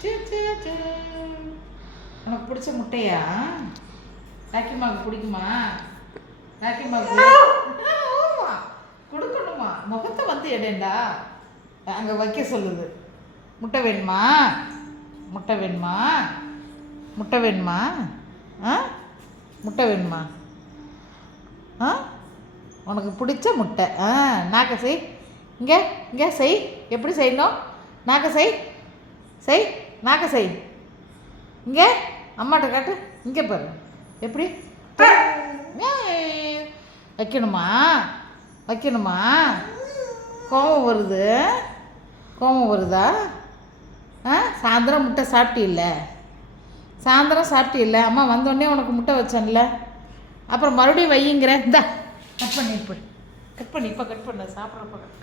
சே சே சே. உனக்கு பிடிச்ச முட்டையா? ராக்கிமாவுக்கு பிடிக்குமா? ராக்கிமாவுக்கு கொடுக்கணுமா? முகத்தை வந்து எடேண்டா அங்கே வைக்க சொல்லுது. முட்டை வேணுமா? முட்டை வேணுமா? முட்டை வேணுமா? ஆ முட்டை வேணுமா? ஆ உனக்கு பிடிச்ச முட்டை. நாக்க செய். இங்கே இங்கே செய். எப்படி செய்யணும்? நாக்க செய். செய். நாக்க செய். இங்கே அம்மாட்ட காட்டு. இங்கே பாரு எப்படி வைக்கணுமா? வைக்கணுமா? கோபம் வருது. கோபம் வருதா? சாயந்தரம் முட்டை சாப்பிட்டில்ல? சாயந்தரம் சாப்பிட்டில்ல? அம்மா வந்தோடனே உனக்கு முட்டை வச்சேன்ல, அப்புறம் மறுபடியும் வையுங்கிறேன். இந்தா கட் பண்ணி இப்போ கட் பண்ணி இப்போ கட் பண்ண சாப்பிட்றப்ப கட்.